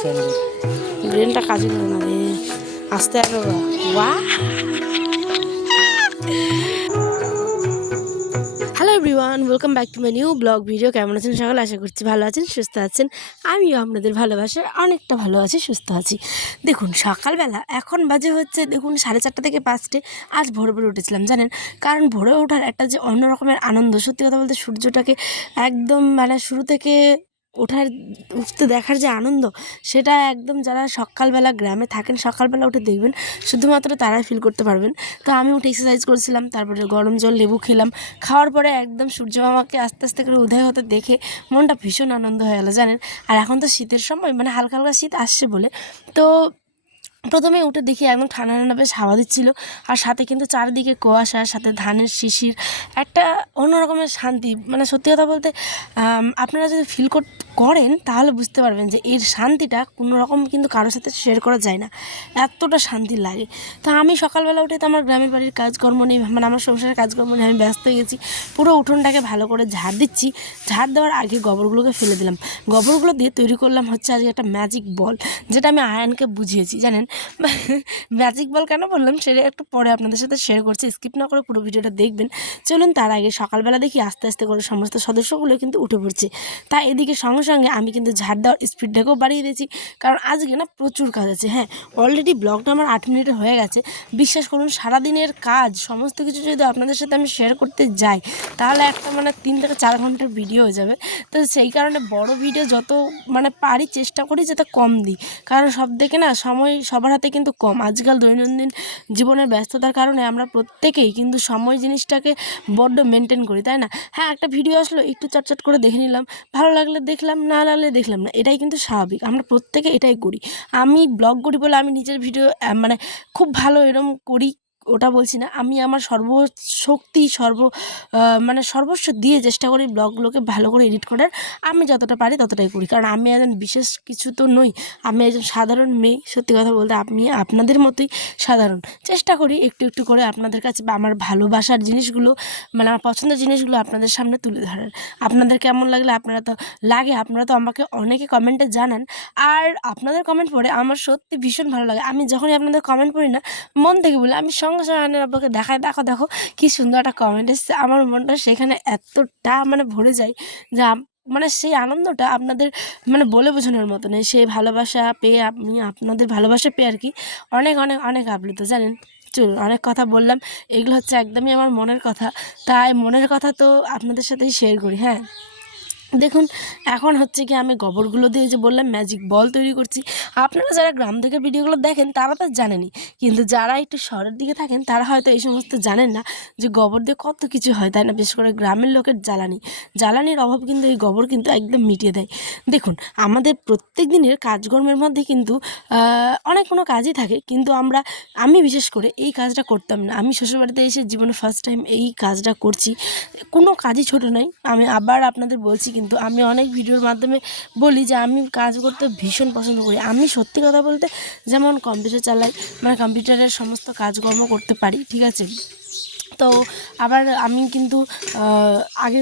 Sandal ব্রেনটা কাজে করে না রে। আস্তে আগে ওয়া hello everyone welcome back to my new vlog video কেমন আছেন সকালে? আশা করছি ভালো আছেন সুস্থ আছেন। আমিও আপনাদের ভালোবাসার অনেকটা ভালো আছি সুস্থ আছি। দেখুন সকালবেলা এখন বাজে হচ্ছে দেখুন সাড়ে চারটা থেকে পাঁচটে। আজ ভোরে ভোরে উঠেছিলাম জানেন? কারণ ভোরে ওঠার একটা যে অন্য রকমের আনন্দ সত্যি কথা বলতে সূর্যটাকে একদম মানে শুরু থেকে ওঠার, উঠতে দেখার যে আনন্দ, সেটা একদম যারা সকালবেলা গ্রামে থাকেন, সকালবেলা উঠে দেখবেন, শুধুমাত্র তারাই ফিল করতে পারবেন। তো আমি উঠে এক্সারসাইজ করছিলাম, তারপরে গরম জল, লেবু খেলাম। খাওয়ার পরে একদম সূর্য মামাকে আস্তে আস্তে করে উদয় হতে দেখে মনটা ভীষণ আনন্দ হয়ে গেলো, জানেন? আর এখন তো শীতের সময় মানে হালকা হালকা শীত আসছে বলে। তো প্রথমে উঠে দেখি একদম ঠান্ডা ঠান্ডা বেশ হাওয়া দিচ্ছিল। আর সাথে কিন্তু চারিদিকে কুয়াশার সাথে ধানের শিশির, একটা অন্য রকমের শান্তি। মানে সত্যি কথা বলতে আপনারা যদি ফিল করেন, তাহলে বুঝতে পারবেন যে এর শান্তিটা কোনো রকম কিন্তু কারোর সাথে শেয়ার করা যায় না। এতটা শান্তি লাগে। তো আমি সকালবেলা উঠে তো আমার গ্রামের বাড়ির কাজকর্ম নিয়ে মানে আমার সংসারের কাজকর্ম নিয়ে আমি ব্যস্ত হয়ে গেছি। পুরো উঠোনটাকে ভালো করে ঝাড় দিচ্ছি। ঝাড় দেওয়ার আগে গোবরগুলোকে ফেলে দিলাম। গোবরগুলো দিয়ে তৈরি করলাম হচ্ছে আজকে একটা ম্যাজিক বল যেটা আমি আয়ানকে বুঝিয়েছি, জানেন? ম্যাজিক বল কেন বললাম? সেটা একটু পরে আপনাদের সাথে শেয়ার করছি স্কিপ না করে পুরো ভিডিওটা দেখবেন। চলুন তার আগে সকালবেলা দেখি আস্তে আস্তে করে সমস্ত সদস্যগুলো কিন্তু উঠে পড়ছে। তাই এদিকে সঙ্গে সঙ্গে আমি কিন্তু ঝাড় দেওয়ার স্পিডটাকেও বাড়িয়ে দিয়েছি। কারণ আজকে না প্রচুর কাজ আছে হ্যাঁ। অলরেডি ব্লগটা আমার আট মিনিটের হয়ে গেছে। বিশ্বাস করুন, সারাদিনের কাজ, সমস্ত কিছু যদি আপনাদের সাথে আমি শেয়ার করতে যাই, তাহলে একটা মানে তিন থেকে চার ঘণ্টার ভিডিও হয়ে যাবে। তো সেই কারণে বড় ভিডিও যত মানে পারি চেষ্টা করি যাতে কম দিই। কারণ সব থেকে না সময় সবার হাতে কিন্তু কম। আজকাল দৈনন্দিন জীবনের ব্যস্ততার কারণে আমরা প্রত্যেকেই কিন্তু সময় জিনিসটাকে বড্ড মেনটেন করি, তাই না? হ্যাঁ একটা ভিডিও আসলো, একটু চটচট করে দেখে নিলাম। ভালো লাগলে দেখলাম না লাগলে দেখলাম না। এটাই কিন্তু স্বাভাবিক। আমরা প্রত্যেকে এটাই করি। আমি ব্লগ করি বলে আমি নিজের ভিডিও মানে খুব ভালো এরম করি। ওটা বলছি না, আমি আমার সর্বশক্তি, সর্ব মানে সর্বস্ব দিয়ে চেষ্টা করি ব্লগগুলোকে ভালো করে এডিট করার। আমি যতটা পারি ততটাই করি। কারণ আমি একজন বিশেষ কিছু তো নই, আমি একজন সাধারণ মেয়ে, সত্যি কথা বলতে আমি আপনাদের মতোই সাধারণ। চেষ্টা করি একটু একটু করে আপনাদের কাছে বা আমার ভালোবাসার জিনিসগুলো মানে আমার পছন্দের জিনিসগুলো আপনাদের সামনে তুলে ধরার। আপনাদের কেমন লাগলে আপনারা তো, লাগে, আপনারা তো আমাকে অনেকে কমেন্টে জানান। আর আপনাদের কমেন্ট পড়ে আমার সত্যি ভীষণ ভালো লাগে। আমি যখনই আপনাদের কমেন্ট পড়ি না, মন থেকে বলি, আমি সঙ্গে সঙ্গে আপনাকে দেখাই দেখো দেখো কি সুন্দর একটা কমেন্ট এসছে। আমার মনটা সেখানে এতটা মানে ভরে যায় যে মানে সেই আনন্দটা আপনাদের মানে বলে বোঝানোর মতো নেই। সেই ভালোবাসা পেয়ে আমি আপনাদের ভালোবাসা পেয়ে আর কি অনেক অনেক অনেক আপ্লুত, জানেন? চলুন, অনেক কথা বললাম। এগুলো হচ্ছে একদমই আমার মনের কথা। তাই মনের কথা তো আপনাদের সাথেই শেয়ার করি হ্যাঁ? দেখুন, এখন হচ্ছে কি আমি গোবরগুলো দিয়ে যে বললাম ম্যাজিক বল তৈরি করছি। আপনারা যারা গ্রাম থেকে ভিডিওগুলো দেখেন, তারা তো জানেনই। কিন্তু যারা একটু শহরের দিকে থাকেন, তারা হয়তো এই সমস্ত জানেন না যে গোবর দিয়ে কত কিছু হয়, তাই না? বিশেষ করে গ্রামের লোকের জ্বালানি। জ্বালানির অভাব কিন্তু এই গোবর কিন্তু একদম মিটিয়ে দেয়। দেখুন, আমাদের প্রত্যেক দিনের কাজকর্মের মধ্যে কিন্তু অনেক কোনো কাজই থাকে। কিন্তু আমরা, আমি বিশেষ করে এই কাজটা করতাম না। আমি শ্বশুরবাড়িতে এসে জীবনে ফার্স্ট টাইম এই কাজটা করছি। কোনো কাজই ছোট নয়। আমি আবার আপনাদের বলছি কিন্তু আমি অনেক ভিডিওর মাধ্যমে বলি যে আমি কাজ করতে ভীষণ পছন্দ করি। আমি সত্যি কথা বলতে যেমন কম্পিউটার চালাই মানে কম্পিউটারের সমস্ত কাজকর্ম করতে পারি, ঠিক আছে? তো আবার আমি কিন্তু আগে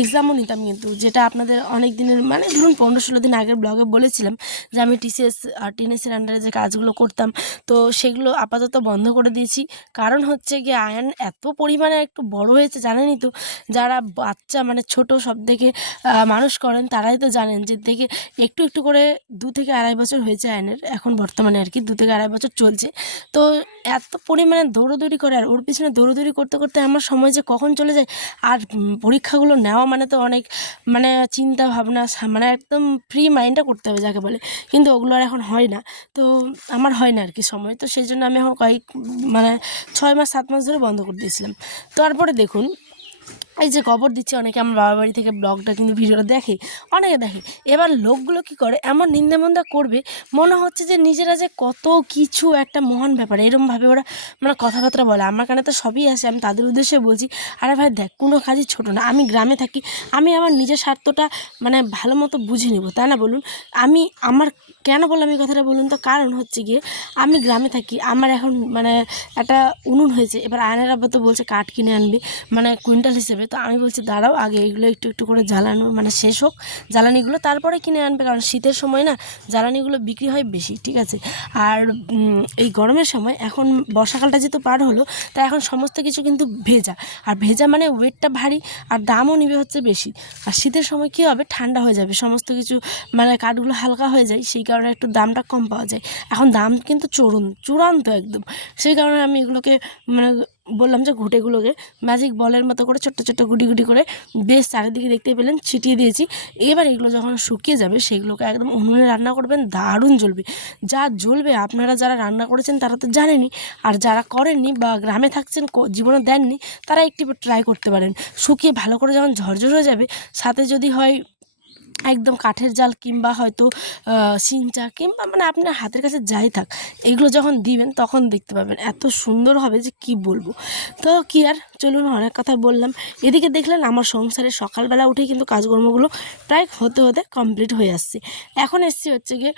এক্সামও নিতাম কিন্তু, যেটা আপনাদের অনেক দিনের মানে ধরুন পনেরো ষোলো দিন আগের ব্লগে বলেছিলাম যে আমি টিসিএস আর টিএনএসের আন্ডারে যে কাজগুলো করতাম, তো সেগুলো আপাতত বন্ধ করে দিয়েছি। কারণ হচ্ছে কি আয়ন এত পরিমাণে একটু বড় হয়েছে, জানেনই তো, যারা বাচ্চা মানে ছোট সব থেকে মানুষ করেন, তারাই তো জানেন যে দেখে একটু একটু করে দু থেকে আড়াই বছর হয়েছে আয়নের, এখন বর্তমানে আর কি দু থেকে আড়াই বছর চলছে। তো এত পরিমাণে দৌড়োদৌড়ি করে আর ওর পিছনে দৌড়োদৌড়ি করতে করতে আমার সময় যে কখন চলে যায়, আর পরীক্ষাগুলো নেওয়া মানে তো অনেক মানে চিন্তা ভাবনা মানে একদম ফ্রি মাইন্ডটা করতে হবে যাকে বলে। কিন্তু ওগুলো আর এখন হয় না। তো আমার হয় না আর কি সময়। তো সেই জন্য আমি এখন কয়েক মানে ছয় মাস, সাত মাস ধরে বন্ধ করে দিয়েছিলাম। তারপরে দেখুন এই যে খবর দিচ্ছে অনেকে, আমার বাবার বাড়ি থেকে ব্লগটা কিন্তু ভিডিওটা দেখে, অনেকে দেখে। এবার লোকগুলো কি করে? এমন নিন্দামন্দা করবে, মনে হচ্ছে যে নিজেরা যে কত কিছু একটা মহান ব্যাপার, এরমভাবে ওরা মানে কথাবার্তা বলে। আমার কানে তো সবই আসে, আমি তাদের উদ্দেশ্যে বলছি, আরে ভাই দেখ, কোনো কাজই ছোটো না। আমি গ্রামে থাকি, আমি আমার নিজের স্বার্থটা মানে ভালো মতো বুঝে নেব, তাই না বলুন? আমি, আমার কেন বললাম এই কথাটা বলুন তো? কারণ হচ্ছে গিয়ে, আমি গ্রামে থাকি, আমার এখন মানে একটা উনুন হয়েছে, এবার আয়নার আব্বা তো বলছে কাঠ কিনে আনবি মানে কুইন্টাল হিসেবে তো আমি বলছি, দাঁড়াও, আগে এগুলো একটু একটু করে জ্বালানো মানে শেষ হোক। জ্বালানিগুলো তারপরে কিনে আনবে, কারণ শীতের সময় না জ্বালানিগুলো বিক্রি হয় বেশি, ঠিক আছে? আর এই গরমের সময় এখন বর্ষাকালটা যেহেতু পার হলো তা এখন সমস্ত কিছু কিন্তু ভেজা। আর ভেজা মানে ওয়েটটা ভারী, আর দামও নিবে হচ্ছে বেশি। আর শীতের সময় কী হবে? ঠান্ডা হয়ে যাবে, সমস্ত কিছু মানে কাঠগুলো হালকা হয়ে যায়, সেই কারণে একটু দামটা কম পাওয়া যায়। এখন দাম কিন্তু চরম চূড়ান্ত একদম। সেই কারণে আমি এগুলোকে মানে বললাম যে ঘুটেগুলোকে ম্যাজিক বলের মতো করে ছোট্ট ছোট্ট গুটি গুটি করে বেশ চারিদিকে দেখতে পেলেন, ছিটিয়ে দিয়েছি। এবার এগুলো যখন শুকিয়ে যাবে, সেগুলোকে একদম উনুনে রান্না করবেন, দারুণ জ্বলবে। যা জ্বলবে আপনারা যারা রান্না করেছেন তারা তো জানেনই, আর যারা করেননি বা গ্রামে থাকছেন জীবনে দেননি, তারা একটি ট্রাই করতে পারেন। শুকিয়ে ভালো করে যখন ঝরঝর হয়ে যাবে, সাথে যদি হয় একদম কাঠের জাল কিংবা হয়তো সিংচা কিংবা মানে আপনার হাতের কাছে যাই থাক, এগুলো যখন দিবেন তখন দেখতে পাবেন। এত সুন্দর হবে যে কি বলব। তো কি আর চলুন অনেক কথা বললাম। এদিকে দেখলেন আমার সংসারে সকালবেলা উঠেই কিন্তু কাজকর্মগুলো প্রায় হতে হতে কমপ্লিট হয়ে আসছে। এখন এসছি হচ্ছে গিয়ে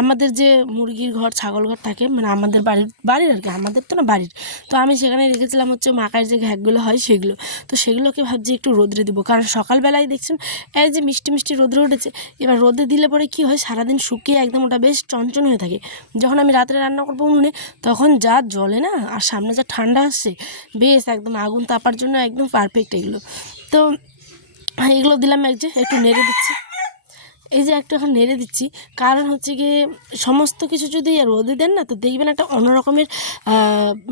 আমাদের যে মুরগির ঘর, ছাগল ঘর থাকে মানে আমাদের বাড়ির বাড়ির আর কি, আমাদের তো না বাড়ির। তো আমি সেখানে রেখেছিলাম হচ্ছে মাকার যে ঘ্যাকগুলো হয় সেগুলো। তো সেগুলোকে ভাবছি একটু রোদ্রে দিব। কারণ সকালবেলায় দেখছেন, এই যে মিষ্টি মিষ্টি রোদ্রে উঠেছে এবার রোদে দিলে পরে কি হয়? সারাদিন শুকিয়ে একদম ওটা বেশ চঞ্চন হয়ে থাকে। যখন আমি রাত্রে রান্না করব উনুনে তখন যা জলে না আর সামনে যা ঠান্ডা আসছে বেশ একদম আগুন তাপার জন্য একদম পারফেক্ট এগুলো। তো হ্যাঁ, এগুলো দিলাম এক যে একটু নেড়ে দিচ্ছি। এই যে একটু এখন নেড়ে দিচ্ছি। কারণ হচ্ছে গিয়ে সমস্ত কিছু যদি রোদে দেন না, তো দেখবেন একটা অন্যরকমের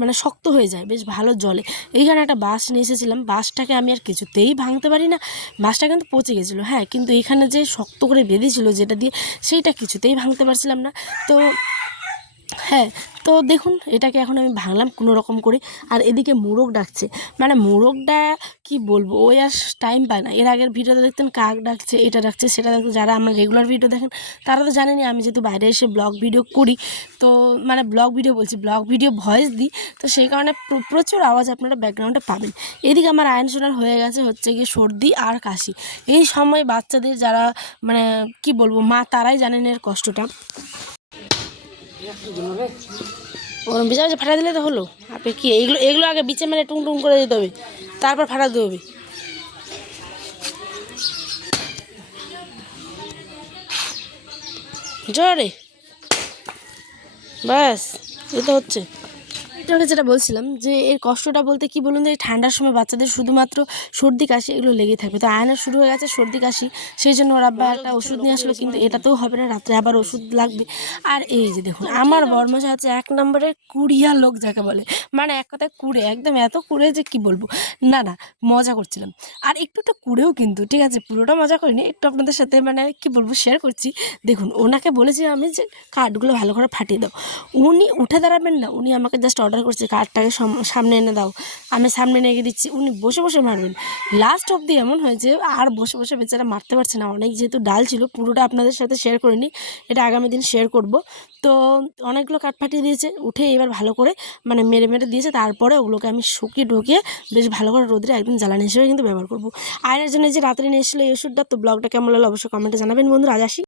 মানে শক্ত হয়ে যায়, বেশ ভালো জলে। এইখানে একটা বাঁশ নিয়ে এসেছিলাম, বাঁশটাকে আমি আর কিছুতেই ভাঙতে পারি না। বাঁশটা কিন্তু পচে গেছিল হ্যাঁ কিন্তু এখানে যে শক্ত করে বেঁধেছিলো যেটা দিয়ে, সেইটা কিছুতেই ভাঙতে পারছিলাম না। তো হ্যাঁ তো দেখুন, এটাকে এখন আমি ভাঙলাম কোনো রকম করে। আর এদিকে মোরগ ডাকছে। মানে মোরগটা কি বলব? ওই আর টাইম পায় না। এর আগের ভিডিওতে দেখতেন কাক ডাকছে, এটা ডাকছে, সেটা ডাকছে। যারা আমার রেগুলার ভিডিও দেখেন, তারা তো জানেনি আমি যেহেতু বাইরে এসে ব্লগ ভিডিও করি, তো মানে ব্লগ ভিডিও বলছি ব্লগ ভিডিও ভয়েস দিই, তো সেই কারণে প্রচুর আওয়াজ আপনারা ব্যাকগ্রাউন্ডে পাবেন। এদিকে আমার আয়ন সোনার হয়ে গেছে হচ্ছে গিয়ে সর্দি আর কাশি। এই সময় বাচ্চাদের যারা মানে কি বলব, মা তারাই জানেন এর কষ্টটা। ওরম বিচার বিচা ফাটা দিলে তো হলো। আপনি কি এগুলো এগুলো আগে বিচে মেরে টুং টুং করে দিতে হবে। তারপর ফাটা দিতে হবে। জোরে। ব্যাস, এই তো হচ্ছে। এটাকে যেটা বলছিলাম যে, এর কষ্টটা বলতে কি বলুন যে ঠান্ডার সময় বাচ্চাদের শুধুমাত্র সর্দি কাশি এগুলো লেগে থাকবে। তো আয়নের শুরু হয়ে গেছে সর্দি কাশি, সেই জন্য ওর আব্বা একটা ওষুধ নিয়ে আসলো, কিন্তু এটাতেও হবে না, রাত্রে আবার ওষুধ লাগবে। আর এই যে দেখুন, আমার বর্মশা আছে এক নম্বরের কুড়িয়া লোক যাকে বলে। মানে এক কথায় কুড়ে, একদম এত কুড়ে যে কি বলব। না না, মজা করছিলাম। আর একটু একটুটা কুড়েও কিন্তু, ঠিক আছে, পুরোটা মজা করিনি, একটু আপনাদের সাথে মানে কি বলব শেয়ার করছি। দেখুন, ওনাকে বলেছি আমি যে কার্ডগুলো ভালো করে ফাটিয়ে দাও। উনি উঠে দাঁড়াবেন না, উনি আমাকে জাস্ট অর্ডার করছে, কার্ডটাকে সাম- সামনে এনে দাও। আমি সামনে এনে দিচ্ছি, উনি বসে বসে মারবেন। লাস্ট অবধি এমন হয়েছে আর বসে বসে বেচারা মারতে পারছে না। অনেক যেহেতু ডাল ছিল, পুরোটা আপনাদের সাথে শেয়ার করে নিই। এটা আগামী দিন শেয়ার করব। তো অনেকগুলো কাঠ ফাটিয়ে দিয়েছে, উঠে এবার ভালো করে মানে মেরে মেরে দিয়েছে। তারপরে ওগুলোকে আমি শুকিয়ে ঢুকিয়ে বেশ ভালো করে রোদরে একদম জ্বালানি হিসেবে কিন্তু ব্যবহার করব। আয়নের জন্য যে রাত্রে নিয়ে এসেছিল এই ওষুধটা, তো ব্লগটা কেমন লাগল অবশ্যই কমেন্টে জানাবেন বন্ধুরা। আজ আসি।